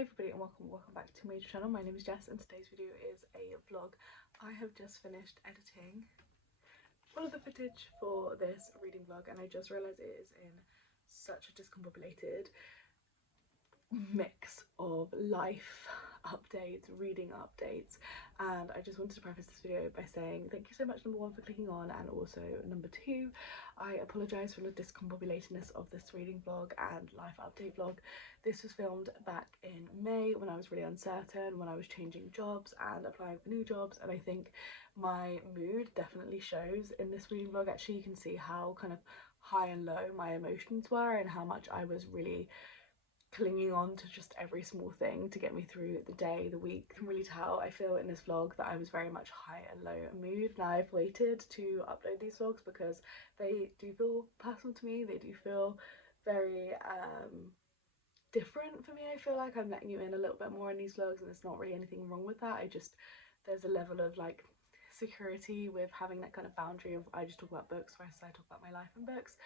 Hey everybody, and welcome back to my channel. My name is Jess and today's video is a vlog. I have just finished editing all of the footage for this reading vlog and I just realised it is in such a discombobulated mix of life updates, reading updates, and I just wanted to preface this video by saying thank you so much, number one, for clicking on, and also number two, I apologise for the discombobulatedness of this reading vlog and life update vlog. This was filmed back in May when I was really uncertain, when I was changing jobs and applying for new jobs, and I think my mood definitely shows in this reading vlog. Actually, you can see how kind of high and low my emotions were and how much I was really clinging on to just every small thing to get me through the day, the week. You can really tell, I feel, in this vlog that I was very much high and low mood. Now I've waited to upload these vlogs because they do feel personal to me. They do feel very different for me. I feel like I'm letting you in a little bit more in these vlogs and there's not really anything wrong with that. There's a level of like security with having that kind of boundary of I just talk about books versus I talk about my life and books.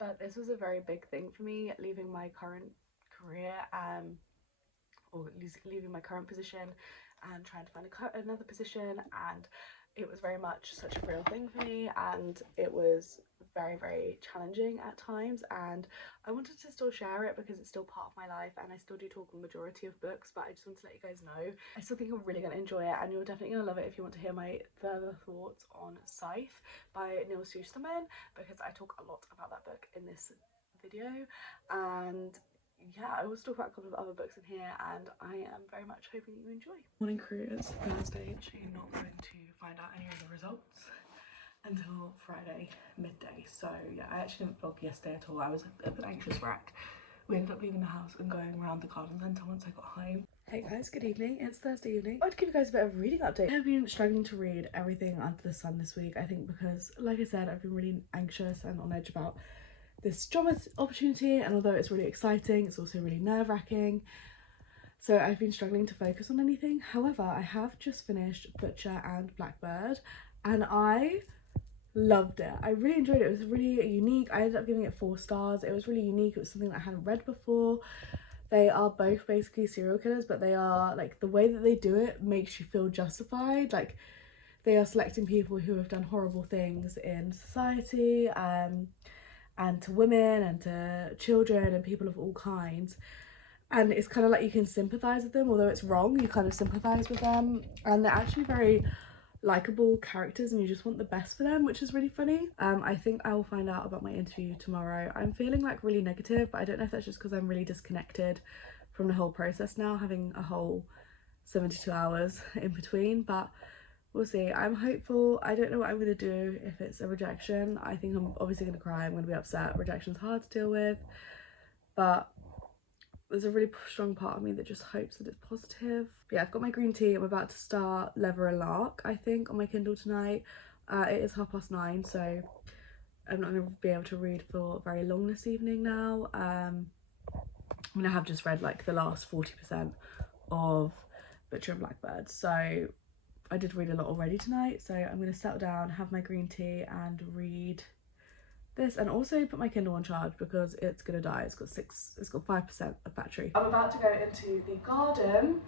But this was a very big thing for me, leaving my current career or leaving my current position and trying to find another position, and it was very much such a real thing for me and it was very challenging at times, and I wanted to still share it because it's still part of my life and I still do talk a majority of books, but I just want to let you guys know I still think you're really going to enjoy it and you're definitely going to love it if you want to hear my further thoughts on Scythe by Neil Susterman, because I talk a lot about that book in this video. And yeah, I will talk about a couple of other books in here and I am very much hoping you enjoy. Morning crew, it's Thursday. Actually not going to find out any of the results until Friday midday. So yeah, I actually didn't vlog yesterday at all. I was a bit of an anxious wreck. We ended up leaving the house and going around the garden centre once I got home. Hey guys, good evening. It's Thursday evening. I want to give you guys a bit of a reading update. I have been struggling to read everything under the sun this week, I think because, like I said, I've been really anxious and on edge about this job opportunity, and although it's really exciting, it's also really nerve-wracking, so I've been struggling to focus on anything. However, I have just finished Butcher and Blackbird and I loved it. I really enjoyed it. It was really unique. I ended up giving it 4 stars. It was really unique. It was something that I hadn't read before. They are both basically serial killers, but they are like, the way that they do it makes you feel justified. Like, they are selecting people who have done horrible things in society, and to women and to children and people of all kinds, and it's kind of like you can sympathize with them. Although it's wrong, you kind of sympathize with them, and they're actually very likable characters and you just want the best for them, which is really funny. I think I will find out about my interview tomorrow. I'm feeling like really negative, but I don't know if that's just because I'm really disconnected from the whole process now, having a whole 72 hours in between, but we'll see. I'm hopeful. I don't know what I'm going to do if it's a rejection. I think I'm obviously going to cry. I'm going to be upset. Rejection's hard to deal with, but there's a really strong part of me that just hopes that it's positive. But yeah, I've got my green tea. I'm about to start Lever and Lark, I think, on my Kindle tonight. It is 9:30, so I'm not going to be able to read for very long this evening now. I mean, I have just read like the last 40% of Butcher and Blackbird, so I did read a lot already tonight, so I'm going to settle down, have my green tea and read this, and also put my Kindle on charge because it's going to die. It's got 5% of battery. I'm about to go into the garden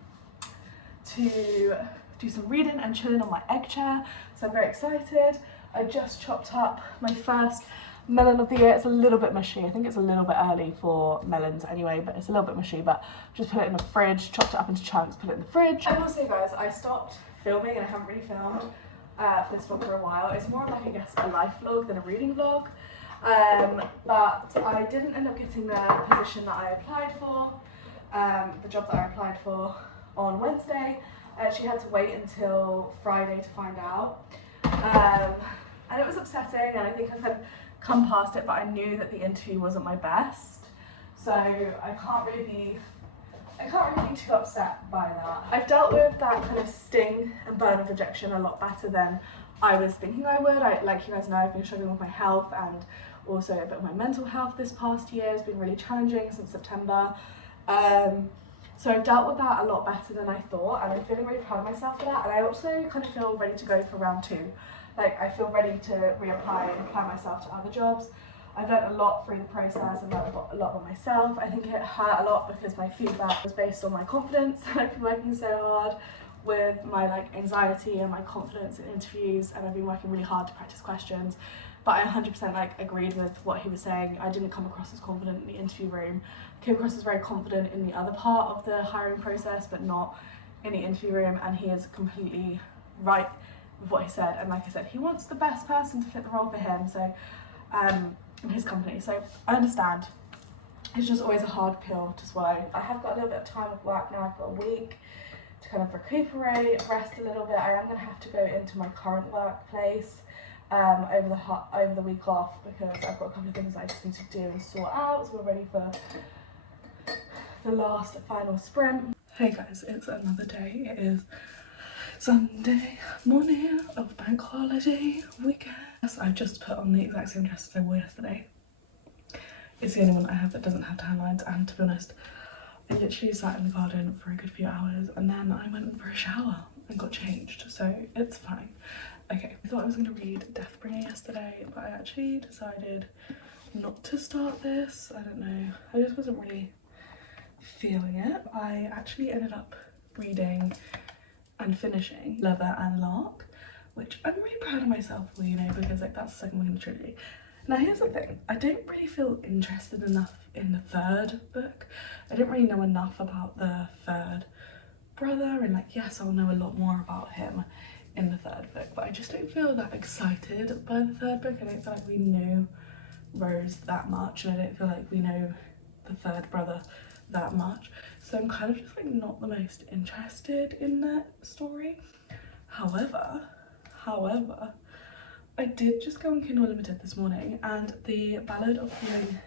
to do some reading and chilling on my egg chair, so I'm very excited. I just chopped up my first melon of the year. It's a little bit mushy. I think it's a little bit early for melons anyway, but it's a little bit mushy, but just put it in the fridge, chopped it up into chunks, put it in the fridge. I will say, guys, I stopped filming and I haven't really filmed for this vlog for a while. It's more of like, I guess, a life vlog than a reading vlog, but I didn't end up getting the position that I applied for, the job that I applied for on Wednesday. I actually had to wait until Friday to find out, and it was upsetting, and I think I've had come past it, but I knew that the interview wasn't my best, so I can't really be too upset by that. I've dealt with that kind of sting and burn of rejection a lot better than I was thinking I would. Like you guys know, I've been struggling with my health and also a bit of my mental health this past year. It's been really challenging since September. So I've dealt with that a lot better than I thought, and I'm feeling really proud of myself for that. And I also kind of feel ready to go for round 2. Like, I feel ready to reapply and apply myself to other jobs. I've learned a lot through the process. I've learned a lot about myself. I think it hurt a lot because my feedback was based on my confidence. I've been working so hard with my like anxiety and my confidence in interviews, and I've been working really hard to practice questions. But I 100% like agreed with what he was saying. I didn't come across as confident in the interview room. I came across as very confident in the other part of the hiring process, but not in the interview room. And he is completely right with what he said. And like I said, he wants the best person to fit the role for him. So in his company. So I understand. It's just always a hard pill to swallow. I have got a little bit of time of work now for a week to kind of recuperate, rest a little bit. I am going to have to go into my current workplace over the week off because I've got a couple of things I just need to do and sort out, so we're ready for the last final sprint. Hey guys, it's another day. It is Sunday morning of bank holiday weekend. I've just put on the exact same dress as I wore yesterday. It's the only one I have that doesn't have tan lines, and to be honest, I literally sat in the garden for a good few hours and then I went for a shower and got changed, so it's fine. Okay, I thought I was going to read Deathbringer yesterday, but I actually decided not to start this. I don't know, I just wasn't really feeling it. I actually ended up reading and finishing Leather and Lark, which I'm really proud of myself for, you know, because like that's the second one in the trilogy. Now here's the thing, I don't really feel interested enough in the third book. I don't really know enough about the third brother, and like yes, I'll know a lot more about him in the third book, but I just don't feel that excited by the third book. I don't feel like we knew Rose that much, and I don't feel like we know the third brother that much, so I'm kind of just like not the most interested in that story. However, I did just go on Kindle Unlimited this morning, and the Ballad of Falling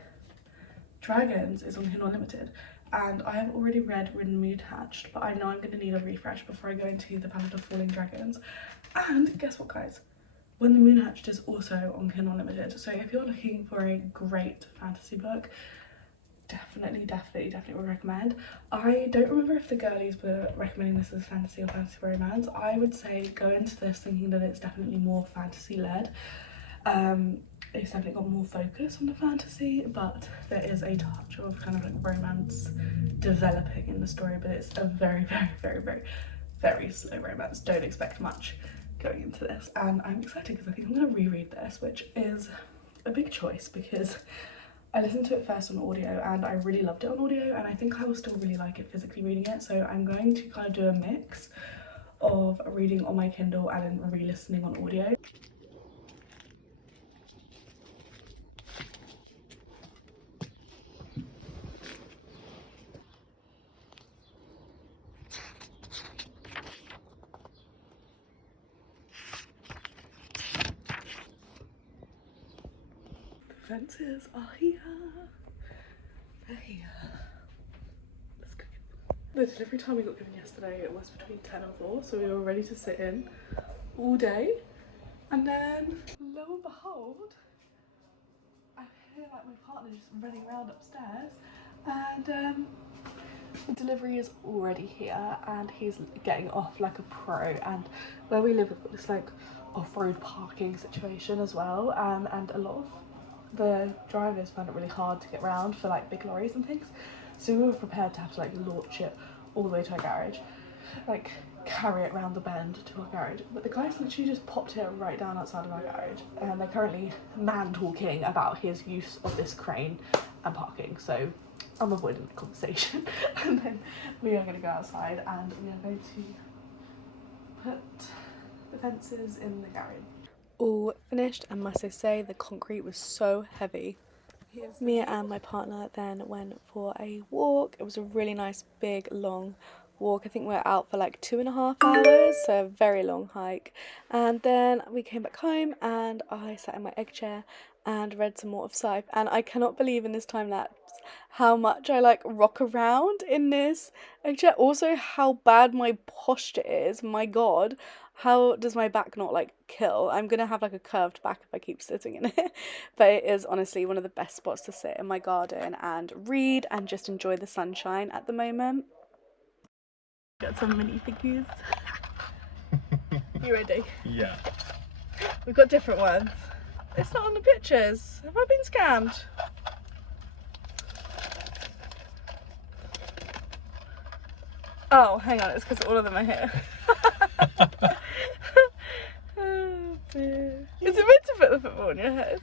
Dragons is on Kindle Unlimited, and I have already read When the Moon Hatched, but I know I'm going to need a refresh before I go into the Ballad of Falling Dragons. And guess what guys, When the Moon Hatched is also on Kindle Unlimited, so if you're looking for a great fantasy book, definitely would recommend. I don't remember if the girlies were recommending this as fantasy or fantasy romance. I would say go into this thinking that it's definitely more fantasy led. It's definitely got more focus on the fantasy, but there is a touch of kind of like romance developing in the story, but it's a very slow romance. Don't expect much going into this, and I'm excited because I think I'm going to reread this, which is a big choice because I listened to it first on audio and I really loved it on audio, and I think I will still really like it physically reading it, so I'm going to kind of do a mix of reading on my Kindle and then re-listening on audio. The fences are here. They're here. Let's go get them. The delivery time we got given yesterday, it was between 10 and 4, so we were ready to sit in all day. And then, lo and behold, I hear like my partner just running around upstairs, and the delivery is already here, and he's getting off like a pro. And where we live, we've got this like off-road parking situation as well, and a lot of the drivers found it really hard to get around for like big lorries and things, so we were prepared to have to like launch it all the way to our garage, like carry it around the bend to our garage, but the guys literally just popped it right down outside of our garage, and they're currently man talking about his use of this crane and parking, so I'm avoiding the conversation. And then we are going to go outside and we are going to put the fences in the garage. All finished, and must I say the concrete was so heavy. Me and my partner then went for a walk. It was a really nice big long walk. I think we were out for like 2.5 hours, so a very long hike. And then we came back home and I sat in my egg chair and read some more of Scythe, and I cannot believe in this time lapse how much I like rock around in this egg chair. Also how bad my posture is, my god. How does my back not like kill? I'm gonna have like a curved back if I keep sitting in it. But it is honestly one of the best spots to sit in my garden and read and just enjoy the sunshine at the moment. Got some minifigures. You ready? Yeah. We've got different ones. It's not on the pictures. Have I been scammed? Oh, hang on, it's because all of them are here. Oh dear. Is it meant to put the football on your head?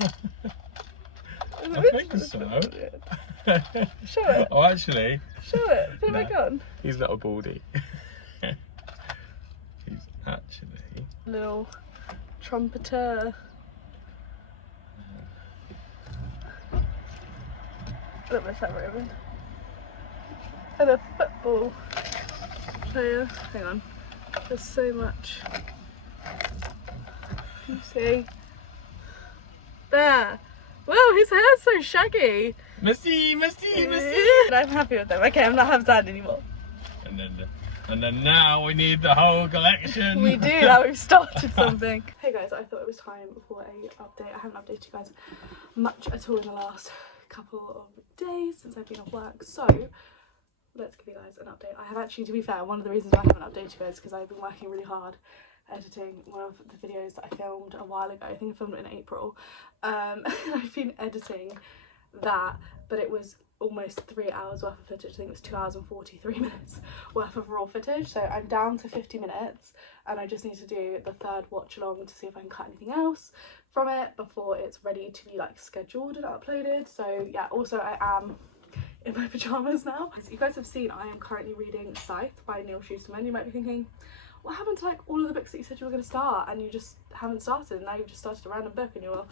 I think so. Show it. Oh, actually. Show it. Put it back on. He's not a baldy. He's actually... Little trumpeter. Look at that ribbon. And a football player. Hang on. There's so much. You see? There. Whoa, his hair's so shaggy. Messy. I'm happy with them. Okay, I'm not half sad anymore. And then now we need the whole collection. We do, now we've started something. Hey guys, I thought it was time for a update. I haven't updated you guys much at all in the last couple of days since I've been off work. So let's give you guys an update. I have actually, to be fair, one of the reasons why I haven't updated you guys is because I've been working really hard editing one of the videos that I filmed a while ago. I think I filmed it in April. I've been editing that, but it was almost 3 hours worth of footage. I think it was 2 hours and 43 minutes worth of raw footage. So I'm down to 50 minutes and I just need to do the third watch along to see if I can cut anything else from it before it's ready to be like scheduled and uploaded. So yeah, also I am in my pajamas now. As you guys have seen, I am currently reading Scythe by Neil Schusterman. You might be thinking, what happened to like all of the books that you said you were going to start and you just haven't started, and now you've just started a random book and you're,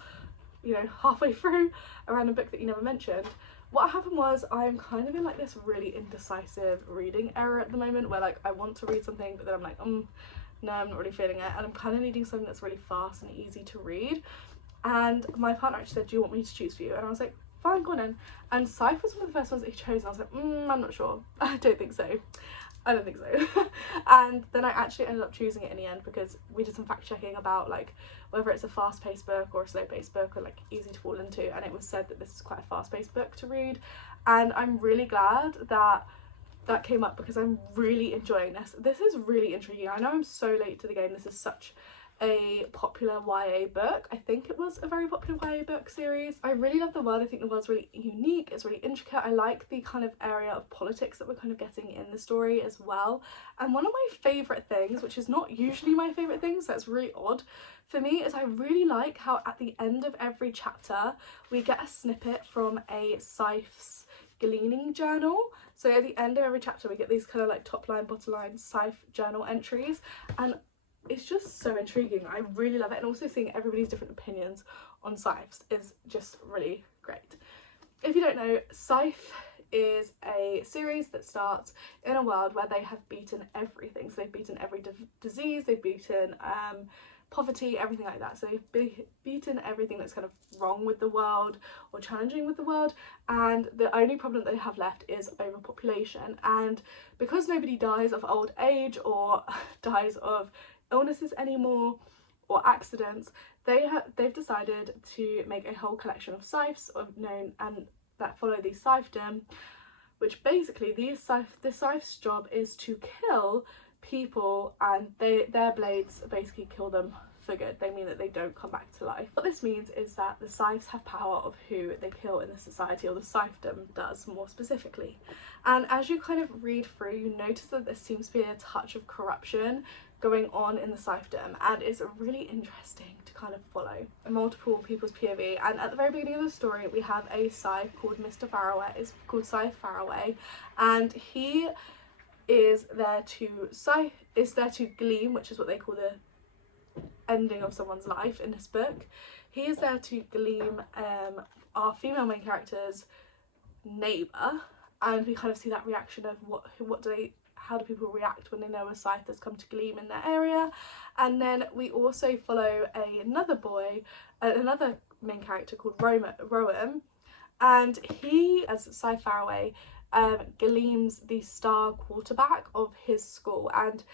you know, halfway through a random book that you never mentioned. What happened was I'm kind of in like this really indecisive reading era at the moment where like I want to read something but then I'm like, no, I'm not really feeling it, and I'm kind of needing something that's really fast and easy to read. And my partner actually said, do you want me to choose for you? And I was like, fine, go on in. And Scythe was one of the first ones that he chose and I was like, I'm not sure. I don't think so. And then I actually ended up choosing it in the end because we did some fact checking about like whether it's a fast-paced book or a slow-paced book or like easy to fall into, and it was said that this is quite a fast-paced book to read, and I'm really glad that that came up because I'm really enjoying this. This is really intriguing. I know I'm so late to the game. This is such a popular YA book. I think it was a very popular YA book series. I really love the world. I think the world's really unique. It's really intricate. I like the kind of area of politics that we're kind of getting in the story as well. And one of my favourite things, which is not usually my favourite thing, so that's really odd for me, is I really like how at the end of every chapter we get a snippet from a Scythe's gleaning journal. So at the end of every chapter we get these kind of like top line, bottom line Scythe journal entries, and it's just so intriguing. I really love it, and also seeing everybody's different opinions on Scythes is just really great. If you don't know, Scythe is a series that starts in a world where they have beaten everything. So they've beaten every disease, they've beaten poverty, everything like that. So they've beaten everything that's kind of wrong with the world or challenging with the world, and the only problem that they have left is overpopulation. And because nobody dies of old age or dies of illnesses anymore or accidents, they've decided to make a whole collection of scythes that follow the scythedom, which basically the scythe's job is to kill people, and their blades basically kill them for good. They mean that they don't come back to life. What this means is that the scythes have power of who they kill in the society, or the scythedom does more specifically. And as you kind of read through, you notice that there seems to be a touch of corruption going on in the scythedom, and it's really interesting to kind of follow multiple people's POV. And at the very beginning of the story we have a scythe called Mr. Faraway. It's called Scythe Faraway, and he is there to glean, which is what they call the ending of someone's life in this book. He is there to glean our female main character's neighbour, and we kind of see that reaction of how do people react when they know a scythe has come to gleam in their area. And then we also follow another main character called Rowan, and he, as Scythe Faraway, gleams the star quarterback of his school, and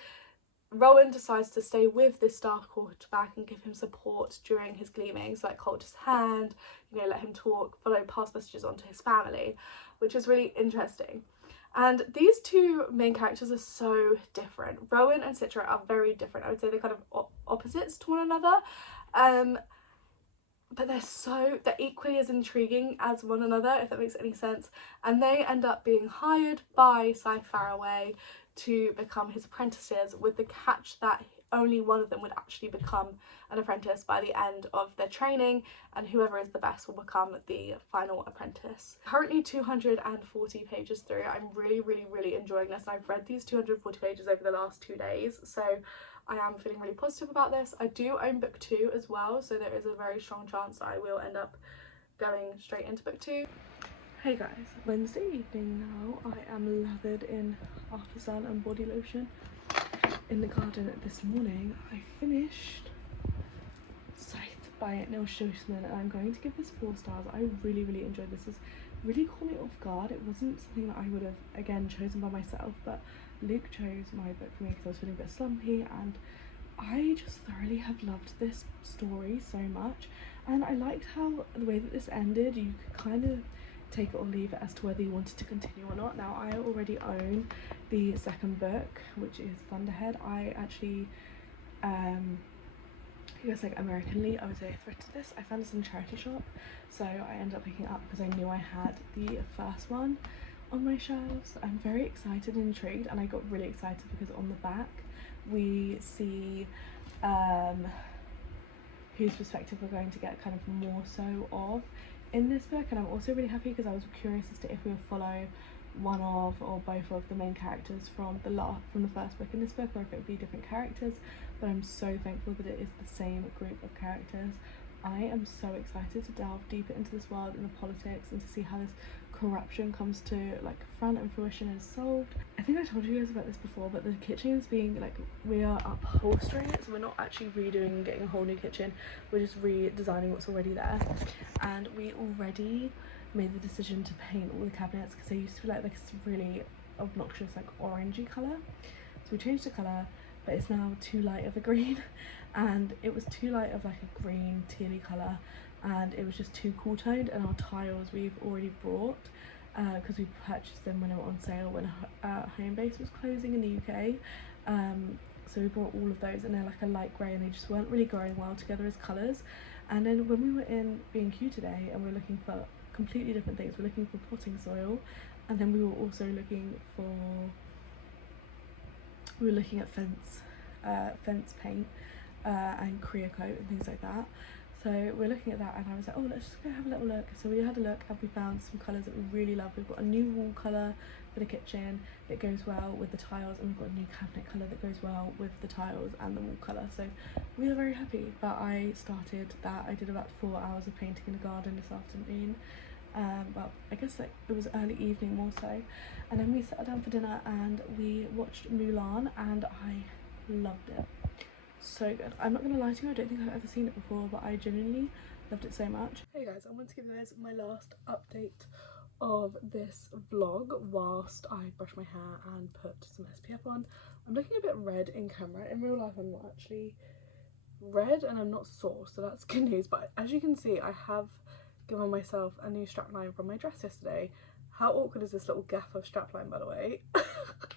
Rowan decides to stay with this star quarterback and give him support during his gleamings, like hold his hand, you know, let him talk, pass messages on to his family, which is really interesting. And these two main characters are so different. Rowan and Citra are very different. I would say they're kind of opposites to one another. but they're equally as intriguing as one another, if that makes any sense. And they end up being hired by Cy Faraway to become his apprentices, with the catch that only one of them would actually become an apprentice by the end of their training, and whoever is the best will become the final apprentice. Currently 240 pages through. I'm really enjoying this. I've read these 240 pages over the last 2 days, so I am feeling really positive about this. I do own book 2 as well, so there is a very strong chance that I will end up going straight into book 2. Hey guys, Wednesday evening now. I am lathered in artisan and body lotion in the garden. This morning I finished Scythe by Neil Schussman, and I'm going to give this 4 stars. I really enjoyed this. This really caught me off guard. It wasn't something that I would have again chosen by myself, but Luke chose my book for me because I was feeling a bit slumpy, and I just thoroughly have loved this story so much. And I liked how the way that this ended, you could kind of take it or leave it as to whether you wanted to continue or not. Now, I already own the second book, which is Thunderhead. I actually I guess like Americanly I would say I thrifted this. I found this in a charity shop, so I ended up picking it up because I knew I had the first one on my shelves. I'm very excited and intrigued, and I got really excited because on the back we see whose perspective we're going to get kind of more so of in this book. And I'm also really happy because I was curious as to if we would follow one of or both of the main characters from the first book in this book, or if it would be different characters. But I'm so thankful that it is the same group of characters. I am so excited to delve deeper into this world and the politics, and to see how this corruption comes to like front and fruition and is solved. I think I told you guys about this before, but the kitchen is being like, we are upholstering it, so we're not actually redoing and getting a whole new kitchen, we're just redesigning what's already there. And we already made the decision to paint all the cabinets because they used to be like this really obnoxious like orangey colour, so we changed the colour, but it's now too light of a green, and it was too light of like a green tealy colour, and it was just too cool toned. And our tiles we've already brought because we purchased them when they were on sale when Homebase was closing in the UK, so we brought all of those, and they're like a light grey, and they just weren't really growing well together as colours. And then when we were in B&Q today and we were looking for completely different things, we're looking for potting soil, and then we were also looking at fence paint and clear coat and things like that. So we're looking at that, and I was like, oh, let's just go have a little look. So we had a look, and we found some colours that we really love. We've got a new wall colour for the kitchen that goes well with the tiles, and we've got a new cabinet colour that goes well with the tiles and the wall colour. So we are very happy. But I started that. I did about 4 hours of painting in the garden this afternoon. But I guess like it was early evening more so, and then we sat down for dinner and we watched Mulan, and I loved it. So good. I'm not gonna lie to you, I don't think I've ever seen it before, but I genuinely loved it so much. Hey guys, I want to give you guys my last update of this vlog whilst I brush my hair and put some SPF on. I'm looking a bit red in camera. In real life I'm not actually red, and I'm not sore, so that's good news. But as you can see, I have given myself a new strapline from my dress yesterday. How awkward is this little gaff of strapline, by the way?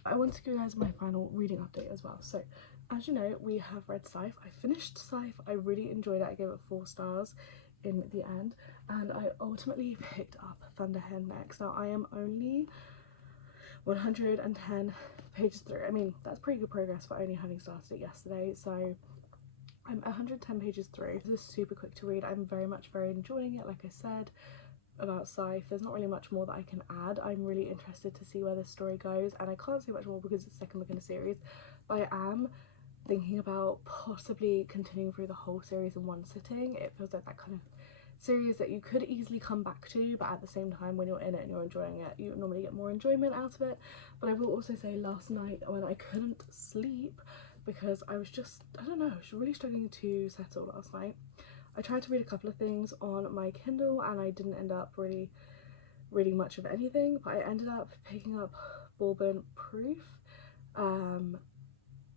I want to give you guys my final reading update as well. So as you know, we have read Scythe. I finished Scythe. I really enjoyed it. I gave it 4 stars in the end, and I ultimately picked up Thunderhead next. Now I am only 110 pages through. I mean, that's pretty good progress for only having started it yesterday. So I'm 110 pages through. This is super quick to read. I'm very enjoying it. Like I said about Scythe, there's not really much more that I can add. I'm really interested to see where this story goes, and I can't say much more because it's the second book in the series, but I am thinking about possibly continuing through the whole series in one sitting. It feels like that kind of series that you could easily come back to, but at the same time when you're in it and you're enjoying it, you normally get more enjoyment out of it. But I will also say last night when I couldn't sleep because I was just, I don't know, I was really struggling to settle last night, I tried to read a couple of things on my Kindle and I didn't end up really reading much of anything, but I ended up picking up Bourbon Proof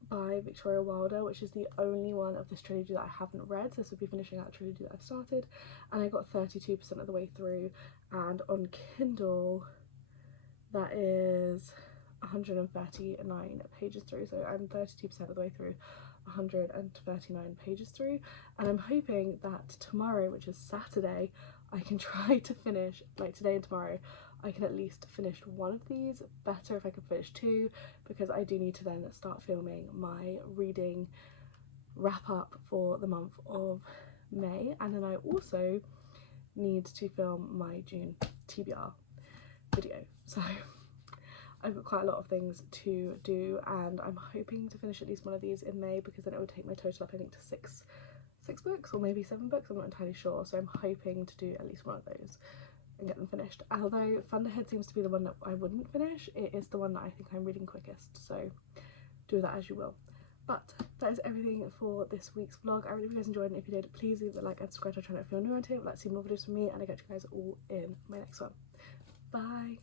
by Victoria Wilder, which is the only one of this trilogy that I haven't read, so this will be finishing out a trilogy that I've started, and I got 32% of the way through, and on Kindle that is 139 pages through, so I'm 32% of the way through 139 pages through, and I'm hoping that tomorrow, which is Saturday, I can try to finish, like today and tomorrow, I can at least finish one of these. Better if I can finish two, because I do need to then start filming my reading wrap up for the month of May, and then I also need to film my June TBR video. So I've got quite a lot of things to do, and I'm hoping to finish at least one of these in May, because then it would take my total up, I think, to six books or maybe 7 books, I'm not entirely sure. So I'm hoping to do at least one of those and get them finished. Although Thunderhead seems to be the one that I wouldn't finish, it is the one that I think I'm reading quickest, so do that as you will. But that is everything for this week's vlog. I really hope you guys enjoyed, and if you did, please leave a like and subscribe to our channel if you're new around here. Let's see more videos from me, and I'll catch you guys all in my next one. Bye!